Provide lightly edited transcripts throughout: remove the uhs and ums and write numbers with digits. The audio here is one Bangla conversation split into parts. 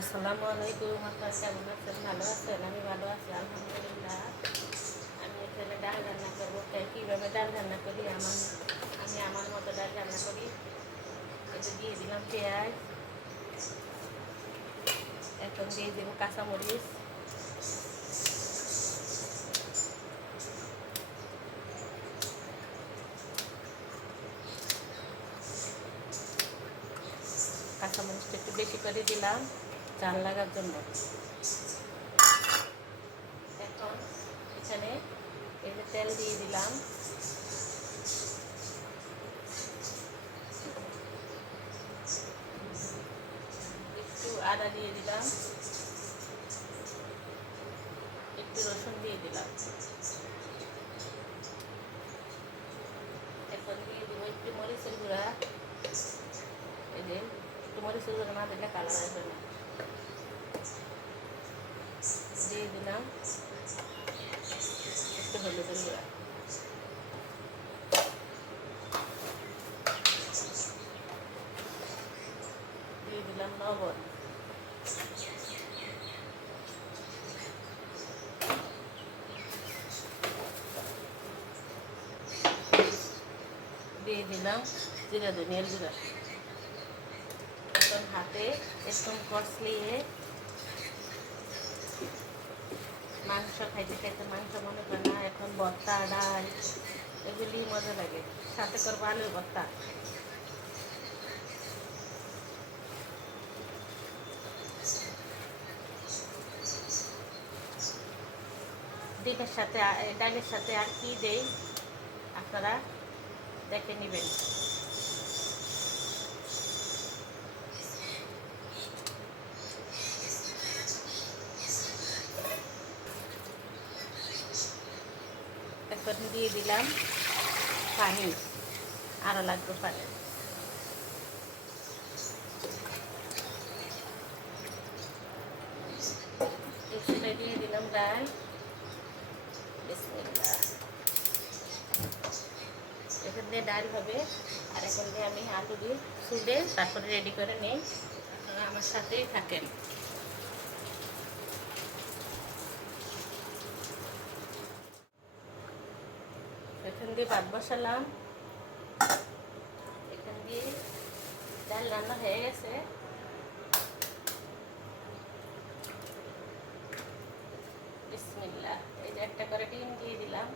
আসসালামু আলাইকুম। আপনারা কেমন আছেন? ভালো আছেন? আমি ভালো আছি আলহামদুলিল্লাহ। আমি এখানে ডাল রান্না করবো। কীভাবে ডাল রান্না করি আমি আমার মতো ডাল রান্না করি। এটা দিয়ে দিলাম পেঁয়াজ, এখন দিয়ে দেবো কাঁচামরিচ, কাঁচামরিচটা একটু বেশি করে দিলাম ঝাল লাগার জন্য। এখন এখানে এই যে তেল দিয়ে দিলাম, একটু আদা দিয়ে দিলাম, একটু রসুন দিয়ে দিলাম। এখন দিয়ে দিব একটু মরিচের গুঁড়া। এই যে একটু মরিচের গুঁড়া না দিলে কালার আসবে না। দিয়ে দিলাম একটু হলুদের গুঁড়া, দিয়ে দিলাম লবণ, দিয়ে দিলাম জিরা ধনিয়ার গুঁড়া। এখন হাতে একদম কষলিয়ে মাংস খাইতে খাইতে মাংস মনে করে না, এখন ভর্তা ডাল এগুলি মজা লাগে। সাথে করবো আলুর ভর্তা। ডিমের সাথে ডালের সাথে আর কি দেই আপনারা দেখে নেবেন। এখন দিয়ে দিলাম পানি, আরও লাগবে পানি। এখানে দিয়ে দিলাম ডাল। বিসমিল্লাহ। এখান দিয়ে ডাল হবে, আর এখন দিয়ে আমি আলু দিয়ে ছুলে তারপরে রেডি করে নিই। আপনারা আমার সাথেই থাকেন। এখান দিয়ে ভাত বসালাম, এখান দিয়ে ডাল রান্না হয়ে গেছে। বিসমিল্লাহ। এই যে একটা করে ডিম দিয়ে দিলাম,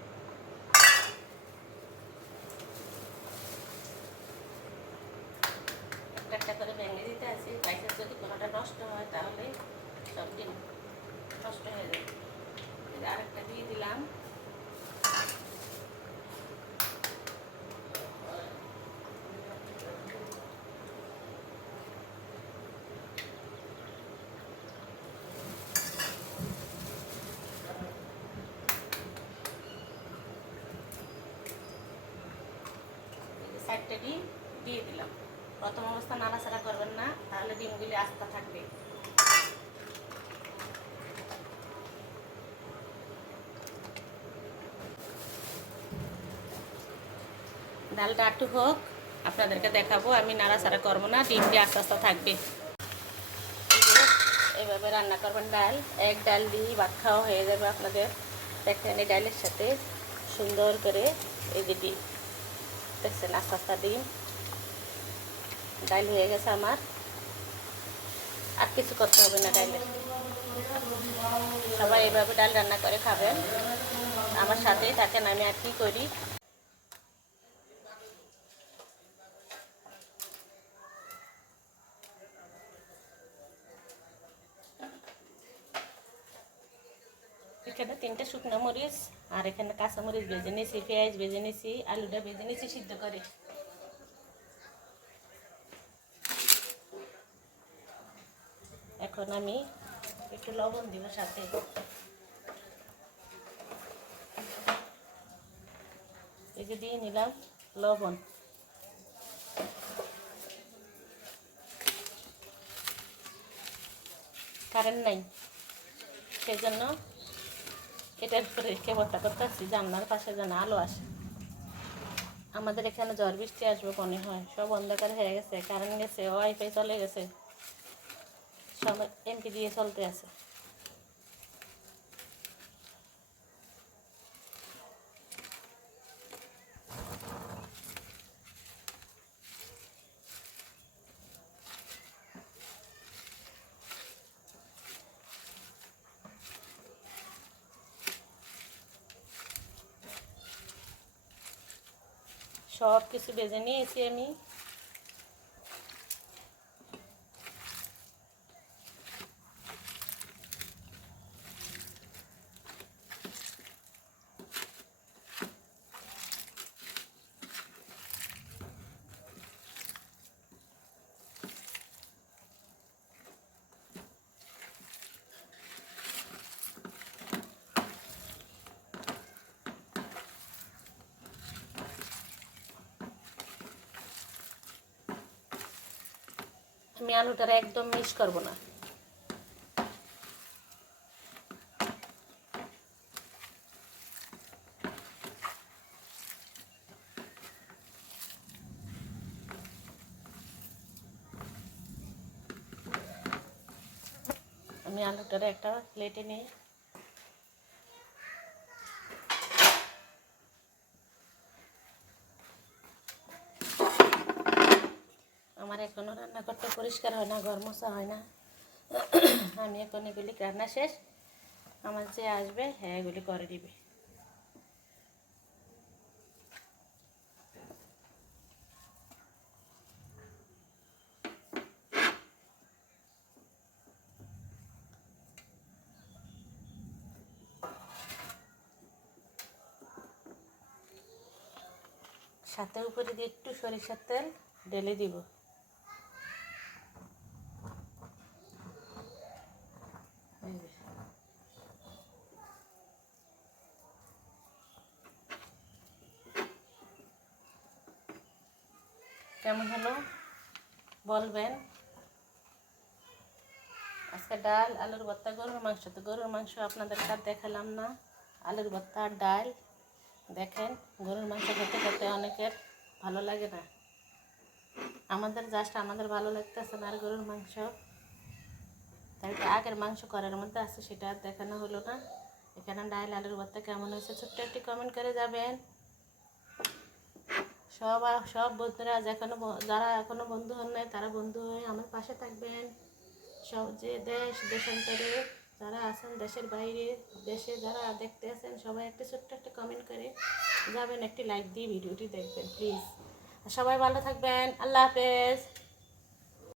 একটা করে ভেঙে দিতে আসি। বাইরে যদি কোনোটা নষ্ট হয় তাহলে সব ডিম নষ্ট হয়ে যাবে। আরেকটা দিয়ে দিলাম। চারটে ডিম দিয়ে দিলাম। প্রথম অবস্থা নাড়াচাড়া করবেন না, তাহলে ডিমগুলি আস্তে থাকবে। ডালটা একটু হোক, আপনাদেরকে দেখাবো। আমি নাড়াচাড়া করবো না, ডিমটি আস্তে আস্তে থাকবে। এইভাবে রান্না করবেন ডাল। এক ডাল দিয়ে ভাত খাওয়া হয়ে যাবে আপনাদের। দেখেন এই ডালের সাথে সুন্দর করে এই যে ডিম দেখছেন, আস্তে আস্তে ডিম ডাল হয়ে গেছে আমার। আর কিছু করতে হবে না ডালে। সবাই এইভাবে ডাল রান্না করে খাবেন, আমার সাথেই থাকেন। আমি আর কি করি, এখানে 3টে শুকনো মরিচ আর এখানে কাঁচামরিচ ভেজে নিয়েছি, পেঁয়াজ ভেজে নিয়েছি, আলুটা ভেজে নিয়েছি সিদ্ধ করে। এখন আমি একটু লবণ দিব সাথে। এই যে দিয়ে নিলাম লবণ। কারেন্ট নাই, সেই জন্য এটার উপরে রেখে ভর্তা করতে আসছি। জানলার পাশে যেন আলো আসে। আমাদের এখানে ঝড় বৃষ্টি আসবে মনে হয়। সব অন্ধকার হয়ে গেছে, কারেন্ট গেছে, ওয়াইফাই চলে গেছে, সব আমার এমপি দিয়ে চলতে আছে। সব কিছু বেজে নিয়েছি আমি। আমি আলুটার একদম মিক্স করব না। আমি আলুটার একটা প্লেটে নিই। আমার এখনও রান্না করতে পরিষ্কার হয় না, ঘর মোছা হয় না। আমি এখন এগুলি রান্না শেষ, আমার যে আসবে হ্যাঁ এগুলি করে দিবে। সাথে উপরে দিয়ে একটু সরিষার তেল ঢেলে দিব। কেমন হলো বলবেন। আজকে ডাল, আলুর ভর্তা, গরুর মাংস। তো গরুর মাংস আপনাদের আর দেখালাম না, আলুর ভর্তা আর ডাল। দেখেন গরুর মাংস খেতে খেতে অনেকের ভালো লাগে না, আমাদের জাস্ট আমাদের ভালো লাগতেছে না আর গরুর মাংস। তাই আগের মাংস করার মধ্যে আছে, সেটা আর দেখানো হলো না। এখানে ডাল, আলুর ভর্তা কেমন হয়েছে ছোট্ট একটি কমেন্ট করে যাবেন। সব বন্ধুরা যারা এখনো বন্ধু হন নাই তারা বন্ধু হয়ে আমার পাশে থাকবেন। সব যে দেশান্তরে যারা আছেন, দেশের বাইরে, দেশে যারা দেখতে আছেন, সবাই একটা ছোট্ট একটা কমেন্ট করে যাবেন, একটি লাইক দিয়ে ভিডিওটি দেখবেন প্লিজ। সবাই ভালো থাকবেন, আল্লাহ হাফেজ।